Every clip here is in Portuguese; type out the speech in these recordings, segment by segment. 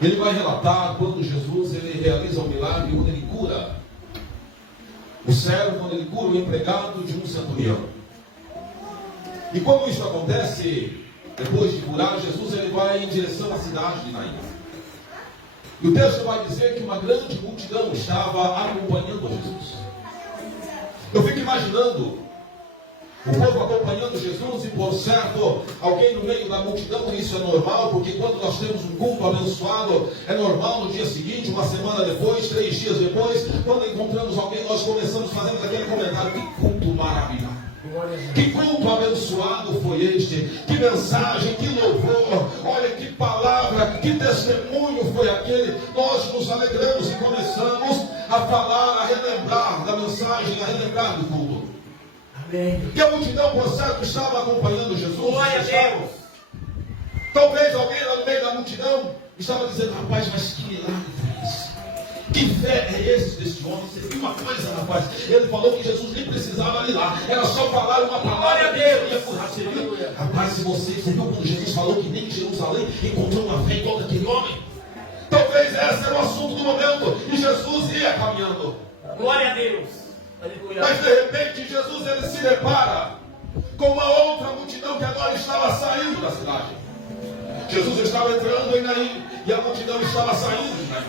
Ele vai relatar quando Jesus ele realiza um milagre, quando ele cura o servo, quando ele cura o empregado de um centurião. E quando isso acontece, depois de curar, Jesus ele vai em direção à cidade de Naim. E o texto vai dizer que uma grande multidão estava acompanhando Jesus. Eu fico imaginando o povo acompanhando Jesus e, por certo, alguém no meio da multidão. Isso é normal, porque quando nós temos um culto abençoado, é normal no dia seguinte, uma semana depois, 3 dias depois, quando encontramos alguém, nós começamos fazendo aquele comentário: que culto maravilhoso, que culto abençoado foi este, que mensagem, que louvor, olha que palavra, que testemunho foi aquele. Nós nos alegramos e começamos a falar, a relembrar da mensagem, a relembrar do culto. E a multidão, por certo, estava acompanhando Jesus. Glória a Deus. Talvez alguém lá no meio da multidão estava dizendo: rapaz, mas que milagre foi esse? Que fé é esse desse homem? Você viu uma coisa, rapaz? Ele falou que Jesus nem precisava ir lá, era só falar uma palavra. Deus ia curar. Você viu? Rapaz, se você viu quando Jesus falou que nem em Jerusalém encontrou uma fé igual daquele homem? Talvez esse era o assunto do momento, e Jesus ia caminhando. Glória a Deus. Mas de repente Jesus ele se depara com uma outra multidão que agora estava saindo da cidade. Jesus estava entrando em Naim e a multidão estava saindo de Naim.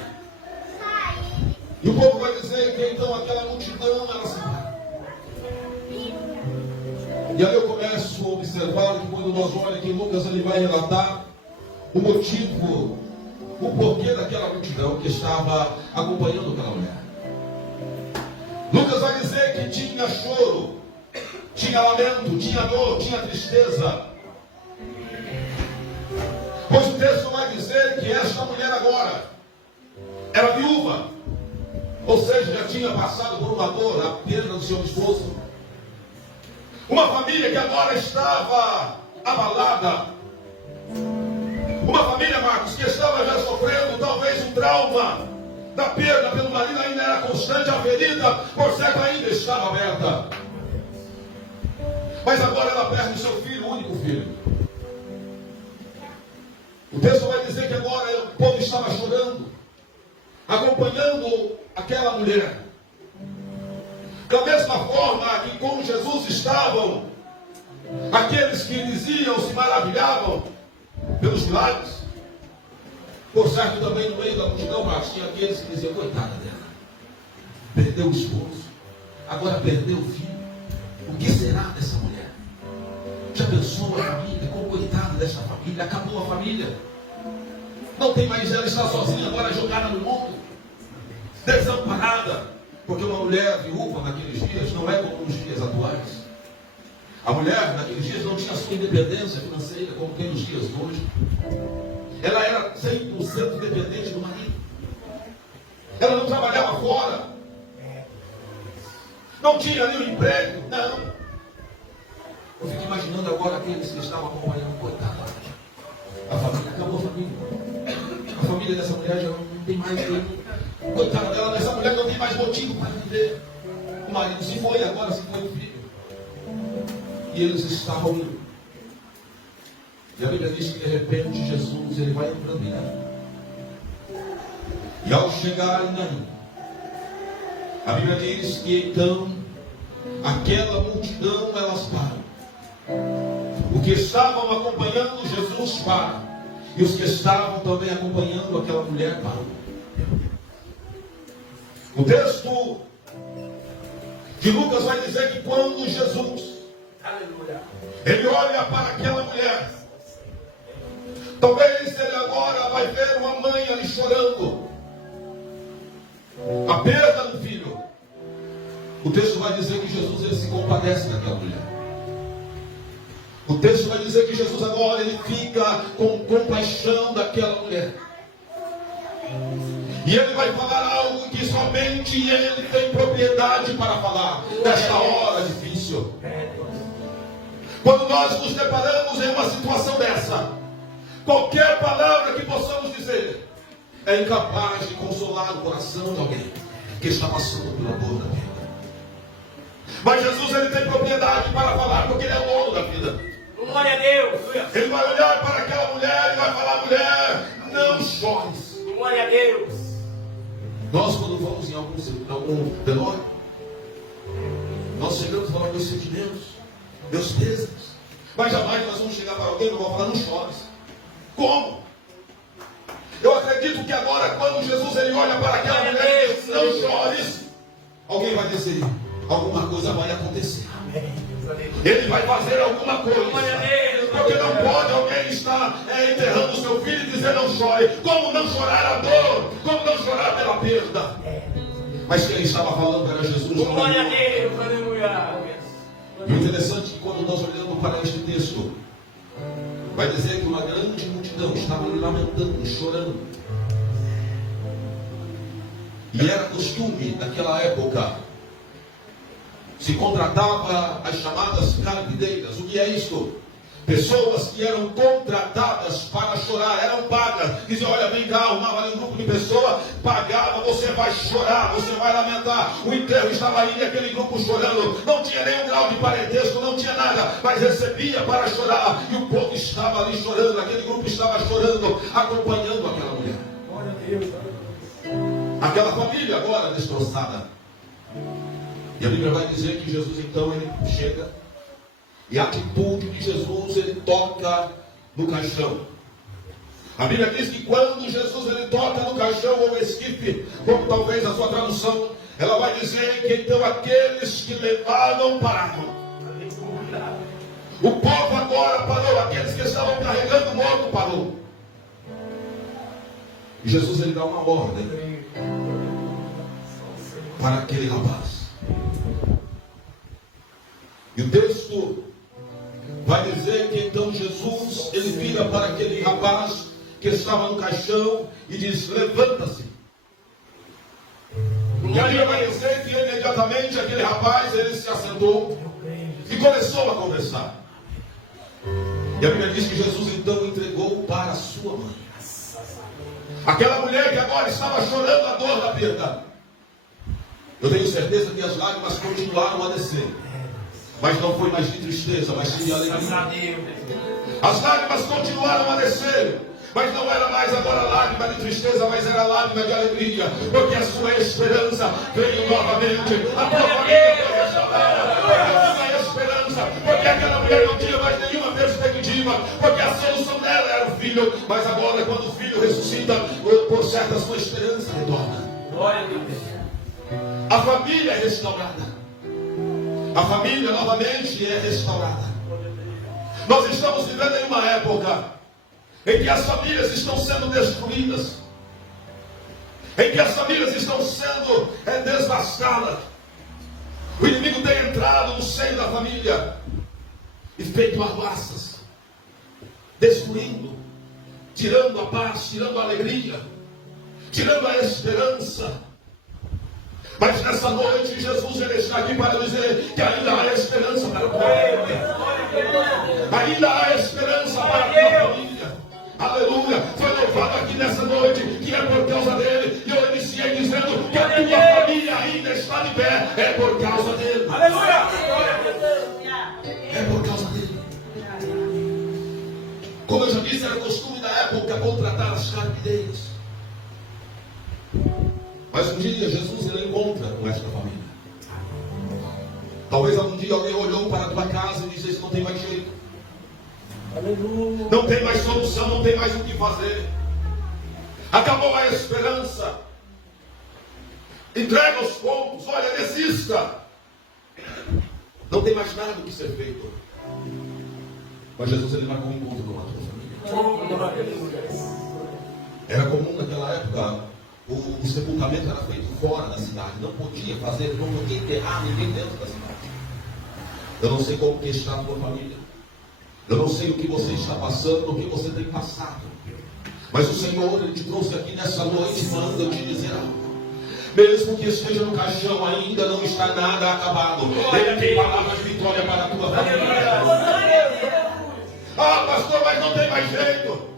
E o povo vai dizer que então aquela multidão ela se para. E aí eu começo a observar que quando nós olhamos aqui, Lucas ele vai relatar o motivo, o porquê daquela multidão que estava acompanhando aquela mulher. Lucas vai dizer que tinha choro, tinha lamento, tinha dor, tinha tristeza. Pois o texto vai dizer que esta mulher agora era viúva, ou seja, já tinha passado por uma dor, a perda do seu esposo. Uma família que agora estava abalada. Uma família, Marcos, que estava já sofrendo talvez um trauma da perda pelo marido, ainda era constante, a ferida, por certo, ainda estava aberta. Mas agora ela perde o seu filho, o único filho. O texto vai dizer que agora o povo estava chorando, acompanhando aquela mulher. Da mesma forma que com Jesus estavam aqueles que diziam, se maravilhavam pelos milagres. Por certo, também no meio da multidão, Marcos, tinha aqueles que diziam: coitada dela, perdeu o esposo, agora perdeu o filho, o que será dessa mulher? Já pensou a família? Como coitada dessa família? Acabou a família, não tem mais ela, está sozinha agora, jogada no mundo, desamparada. Porque uma mulher viúva naqueles dias não é como nos dias atuais. A mulher naqueles dias não tinha sua independência financeira como tem nos dias de hoje. Ela era 100% dependente do marido. Ela não trabalhava fora. Não tinha nenhum emprego. Não. Eu fico imaginando agora aqueles que estavam acompanhando. Coitada. A família, acabou a família. A família dessa mulher já não tem mais tempo. Coitada dela, essa mulher não tem mais motivo para viver. O marido se foi, agora se foi o filho. E eles estavam indo. E a Bíblia diz que de repente Jesus ele vai entrando em Naim. E ao chegar em Naim, a Bíblia diz que então aquela multidão elas param. O que estavam acompanhando Jesus para, e os que estavam também acompanhando aquela mulher param. O texto de Lucas vai dizer que quando Jesus ele olha para aquela mulher, talvez ele agora vai ver uma mãe ali chorando a perda do filho. O texto vai dizer que Jesus ele se compadece daquela mulher. O texto vai dizer que Jesus agora ele fica com compaixão daquela mulher. E ele vai falar algo que somente ele tem propriedade para falar nesta hora difícil. Quando nós nos deparamos em uma situação dessa, qualquer palavra que possamos dizer é incapaz de consolar o coração de alguém que está passando pela dor da vida. Mas Jesus ele tem propriedade para falar, porque ele é o dono da vida. Glória a Deus. Ele vai olhar para aquela mulher e vai falar: mulher, não chores. Glória a Deus. Nós, quando vamos em algum velório, nós chegamos a falar meus sentimentos, meus pêsames. Mas jamais nós vamos chegar para alguém e vamos falar, não chores. Como? Eu acredito que agora, quando Jesus ele olha para aquela mulher e diz, não chores, alguém vai dizer, alguma coisa vai acontecer. Ele vai fazer alguma coisa. Porque não pode alguém estar enterrando o seu filho e dizer não chore. Como não chorar a dor? Como não chorar pela perda? Mas quem estava falando era Jesus. Glória a Deus, aleluia. E o interessante é que quando nós olhamos para este texto, vai dizer que uma grande multidão estava ali lamentando, chorando. E era costume naquela época, se contratava as chamadas carpideiras. O que é isto? Pessoas que eram contratadas para chorar, eram pagas. Diziam, olha, vem cá, arrumava ali um grupo de pessoas, pagava, você vai chorar, você vai lamentar. O enterro estava ali, aquele grupo chorando, não tinha nenhum grau de parentesco, não tinha nada, mas recebia para chorar. E o povo estava ali chorando, aquele grupo estava chorando, acompanhando aquela mulher. Glória a Deus. Aquela família agora destroçada. E a Bíblia vai dizer que Jesus então ele chega. E a atitude de Jesus, ele toca no caixão. A Bíblia diz que quando Jesus ele toca no caixão ou esquife, como talvez a sua tradução, ela vai dizer que então aqueles que levavam pararam. O povo agora parou, aqueles que estavam carregando o morto parou. E Jesus ele dá uma ordem para aquele rapaz. E o texto vai dizer que então Jesus, ele vira para aquele rapaz que estava no caixão e diz, levanta-se. E a Bíblia vai dizer que imediatamente aquele rapaz, ele se assentou e começou a conversar. E a Bíblia diz que Jesus então entregou para a sua mãe. Aquela mulher que agora estava chorando a dor da perda. Eu tenho certeza que as lágrimas continuaram a descer. Mas não foi mais de tristeza, mas sim de alegria. As lágrimas continuaram a descer, mas não era mais agora lágrima de tristeza, mas era lágrima de alegria, porque a sua esperança veio novamente. A tua família foi restaurada, a sua esperança, porque aquela mulher não tinha mais nenhuma perspectiva, porque a solução dela era o filho, mas agora quando o filho ressuscita, por certo a sua esperança retorna. Glória a Deus. A família é restaurada. A família novamente é restaurada. Nós estamos vivendo em uma época em que as famílias estão sendo destruídas, em que as famílias estão sendo devastadas. O inimigo tem entrado no seio da família e feito arruaças, destruindo, tirando a paz, tirando a alegria, tirando a esperança. Mas nessa noite Jesus ele está aqui para dizer que ainda há esperança para o povo. Ainda há esperança para a tua família. Aleluia. Foi louvado aqui nessa noite que é por causa dele. E eu iniciei dizendo que a tua família ainda está de pé. É por causa dele. Aleluia. É por causa dele. Como eu já disse, era costume da época contratar as carpideiras. Mas um dia Jesus ele encontra com esta família. Talvez algum dia alguém olhou para a tua casa e disse, não tem mais jeito. Aleluia. Não tem mais solução, não tem mais o que fazer. Acabou a esperança. Entrega os pontos, olha, desista. Não tem mais nada o que ser feito. Mas Jesus ele marcou um encontro com a tua família. Era comum naquela época. O sepultamento era feito fora da cidade. Não podia fazer, não podia enterrar ninguém dentro da cidade. Eu não sei como que está a tua família. Eu não sei o que você está passando, o que você tem passado. Mas o Senhor, Ele te trouxe aqui nessa noite, manda eu te dizer algo. Mesmo que esteja no caixão, ainda não está nada acabado. Ele tem palavras de vitória para a tua família. Ah, pastor, mas não tem mais jeito.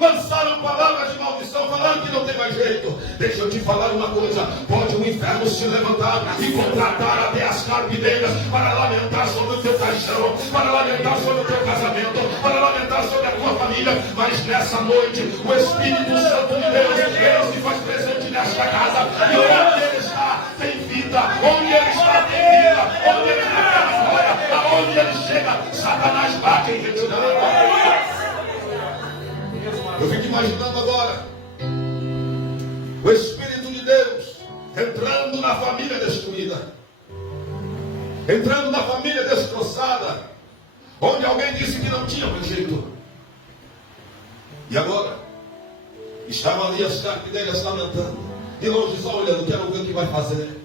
Lançaram palavras de maldição, falando que não tem mais jeito. Deixa eu te falar uma coisa. Pode o inferno se levantar e contratar até as carpideiras para lamentar sobre o teu caixão, para lamentar sobre o teu casamento, para lamentar sobre a tua família. Mas nessa noite, o Espírito Santo de Deus, ele agora o Espírito de Deus entrando na família destruída, entrando na família destroçada, onde alguém disse que não tinha mais jeito. E agora estavam ali as carpideiras lamentando, de longe só olhando, quero ver o que vai fazer,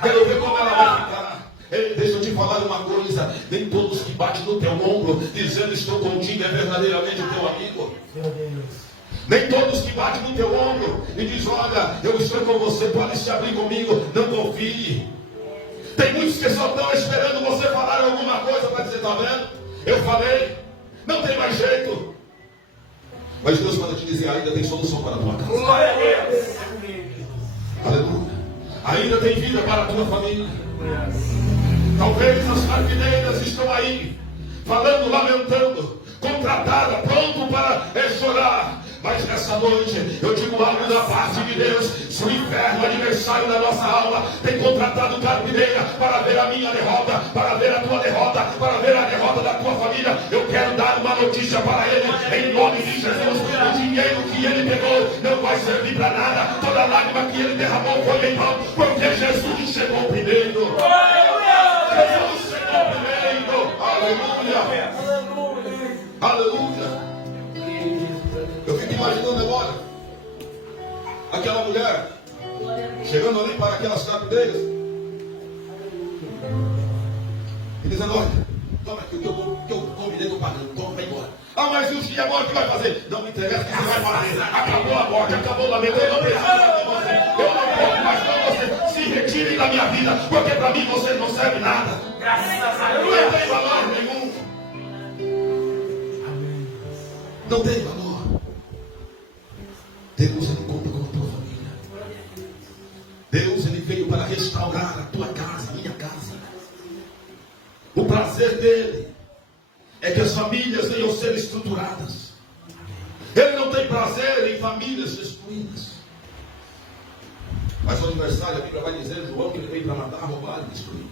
quero ver como ela vai ficar. Ei, deixa eu te falar uma coisa, nem todos que batem no teu ombro dizendo estou contigo é verdadeiramente teu amigo. Meu Deus. Nem todos que batem no teu ombro e dizem, olha, eu estou com você, pode se abrir comigo, não confie. Tem muitos que só estão esperando você falar alguma coisa para dizer, está vendo? Eu falei, não tem mais jeito. Mas Deus manda te dizer, ainda tem solução para a tua casa. Glória a Deus. Aleluia. Ainda tem vida para a tua família. Talvez as carpideiras estão aí, falando, lamentando, contratada, pronto para chorar. Mas nessa noite, eu digo algo da parte de Deus. Se o inferno, adversário da nossa alma, tem contratado carpideira para ver a minha derrota, para ver a tua derrota, para ver a derrota da tua família, eu quero dar uma notícia para ele, em nome de Jesus. O dinheiro que ele pegou não vai servir para nada. Toda lágrima que ele derramou foi em vão, porque Jesus chegou primeiro. Jesus chegou primeiro. Aleluia. Aleluia. Eu fico imaginando agora aquela mulher chegando ali para aquelas carpideiras e dizendo, olha, toma aqui o que eu combinei com o padrão, toma, vai embora. Ah, mas e agora o que vai fazer? Não me interessa o que você vai fazer. Acabou a morte, acabou o lamento, eu não preciso de você. Eu não posso mais com você. Se retirem da minha vida, porque para mim você não serve nada. Graças a Não Deus. tem valor nenhum. Não tem valor. Deus, ele conta com a tua família. Deus, ele veio para restaurar a tua casa, a minha casa. O prazer dele é que as famílias venham ser estruturadas. Ele não tem prazer em famílias destruídas. Mas o adversário, a Bíblia vai dizer, João, que ele veio para matar, roubar e destruir.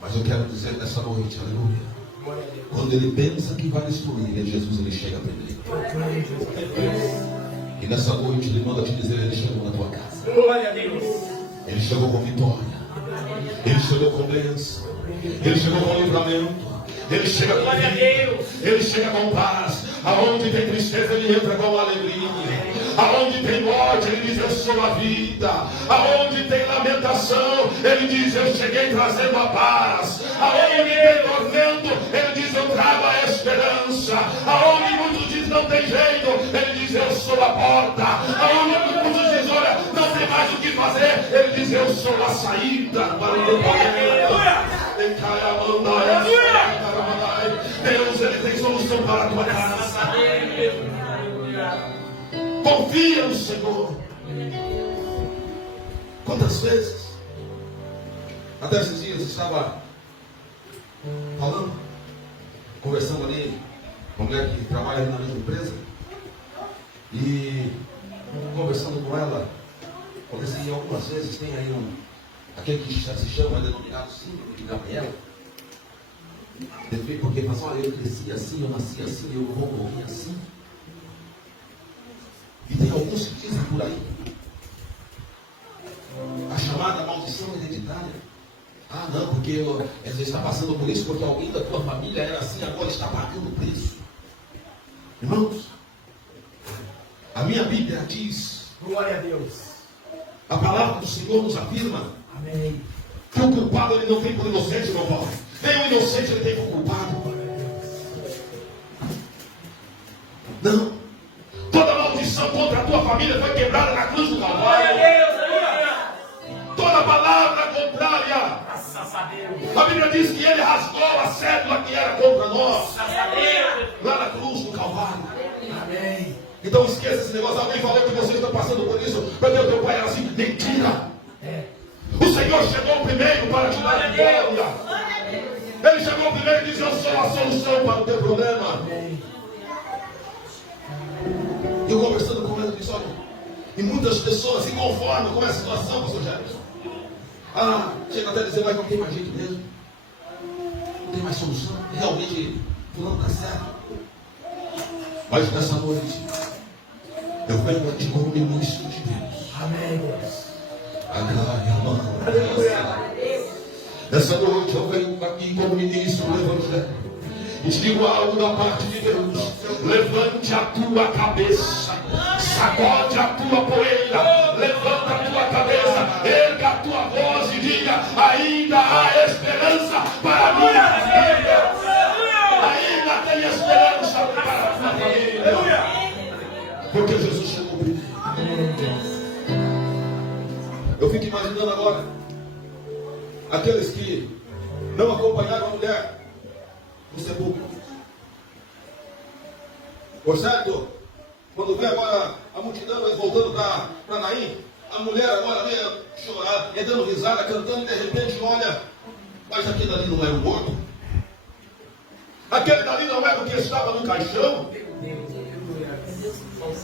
Mas eu quero dizer nessa noite, aleluia, quando ele pensa que vai destruir, Jesus, ele chega primeiro. E nessa noite ele manda te dizer, ele chegou na tua casa. Glória a Deus. Ele chegou com vitória. Ele chegou com bênção. Ele chegou com livramento. Ele chega com Glória a Deus. Ele chega com paz. Aonde tem tristeza, ele entra com alegria. Aonde tem morte, ele diz, eu sou a vida. Aonde tem lamentação, ele diz, eu cheguei trazendo a paz. Aonde tem tormento, ele diz, eu trago a esperança. Aonde muitos dizem, não tem jeito, ele diz, eu sou a porta. Aonde muitos dizem, olha, não tem mais o que fazer, ele diz, eu sou a saída para o teu problema. Deus, ele tem solução para a tua casa. Confia no Senhor. Quantas vezes, até esses dias, estava falando, conversando ali com uma mulher que trabalha ali na mesma empresa, e conversando com ela, porque assim, algumas vezes tem aí aquele que se chama denominado síndrome de Gabriel. Porque fala, olha, eu cresci assim, eu nasci assim, eu vou morrer assim. E tem alguns que dizem por aí a chamada maldição hereditária. Ah, não, porque você está passando por isso porque alguém da tua família era assim, agora está pagando o preço. Irmãos, a minha Bíblia diz, Glória a Deus. a palavra do Senhor nos afirma, Amém. que o culpado ele não vem por inocente, meu pai. Nem o inocente ele tem por culpado. Não. Toda maldição contra a tua família foi quebrada na cruz do Glória a Calvário. Deus. Aleluia. Toda palavra contrária. Graças a Deus. A Bíblia diz que ele rasgou a cédula que era contra nós. Graças a Deus. Lá na cruz do Calvário. Amém. Então esqueça esse negócio. Alguém falou que você está passando por isso porque o teu pai era assim. Mentira. O Senhor chegou primeiro para te dar vitória. Ele chegou primeiro e disse, eu sou a solução para o teu problema. Eu conversando com ele, eu disse, olha, e muitas pessoas se conformam com essa situação, pastor Jefferson. Ah, chega até a dizer, mas não tem mais jeito mesmo. Não tem mais solução. Realmente, fulano está certo. Mas nessa noite, Eu venho aqui como ministro de Deus. Amém, Deus. Essa noite eu venho aqui como ministro do Evangelho. E digo algo da parte de Deus. Levante a tua cabeça. Sacode a tua poeira. Levanta a tua cabeça. Erga a tua voz e diga: ainda há esperança para a minha família. Ainda tem esperança para a tua família. Porque Jesus chegou primeiro. Eu fico imaginando agora aqueles que não acompanharam a mulher no sepulcro. Por certo, quando vê agora a multidão voltando para Naim, a mulher agora ali chorando, dando risada, cantando, e de repente olha, mas aquele dali não era o morto. Aquele dali não era o que estava no caixão.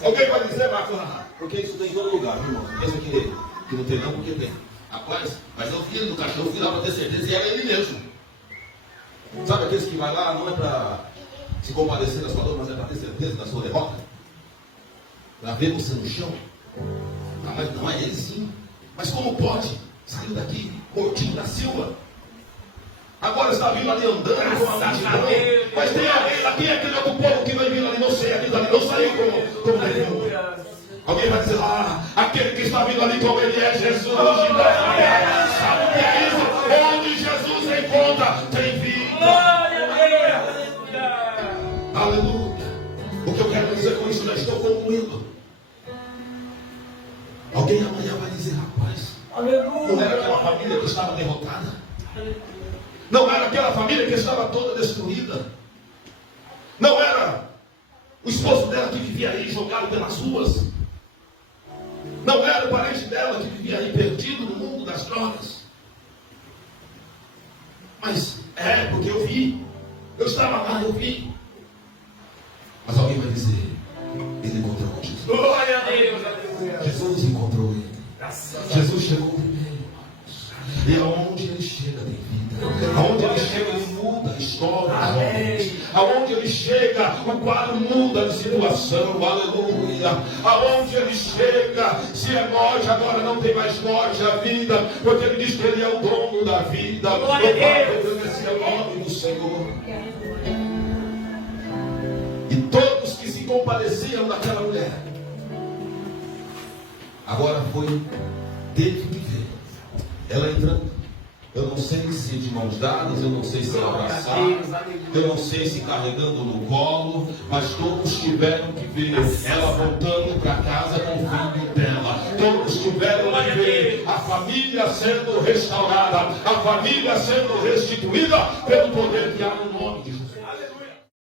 Alguém vai dizer, Marcos, porque isso tem em todo lugar, irmão. Pensa que não tem não, porque tem. Rapaz, mas eu vi ele no caixão, eu fui lá para ter certeza e era ele mesmo. Sabe aqueles que vai lá, não é para se compadecer da sua dor, mas é para ter certeza da sua derrota? Para ver você no chão? Ah, mas não é ele sim. Mas como pode? Saiu daqui, mortinho da Silva. Agora está vindo ali andando com a multidão. Mas tem alguém lá, quem é aquele outro povo que vai vindo ali? Não sei, aquele ali não saiu como nenhum. Alguém vai dizer, aquele que está vindo ali como ele é Jesus. Sabe o que é isso? Onde Jesus encontra, tem vida. Aleluia. O que eu quero dizer com isso, já estou concluindo. Alguém amanhã vai dizer, rapaz, não era aquela família que estava derrotada? Não era aquela família que estava toda destruída? Não era o esposo dela que vivia aí jogado pelas ruas? Não era o parente dela que vivia aí perdido no mundo das drogas? Mas porque eu vi. Eu estava lá, eu vi. Mas alguém vai dizer, ele encontrou com Jesus. Glória a Deus. Jesus encontrou ele. Jesus chegou primeiro. E aonde ele chega tem vida. Aonde ele chega ele muda a história. Aonde ele chega o quadro muda de situação. Aleluia. Aonde ele chega, se é morte agora não tem mais morte, a vida. Porque ele diz que ele é o dono da vida. Glória a Deus. Esse é o nome do Senhor. E todos que se compadeciam daquela mulher, agora teve que ver ela entrando. Eu não sei se de mãos dadas, eu não sei se abraçadas, eu não sei se carregando no colo, mas todos tiveram que ver ela voltando para casa com o filho dela. Todos tiveram que ver a família sendo restaurada, a família sendo restituída pelo poder que há no nome de Jesus.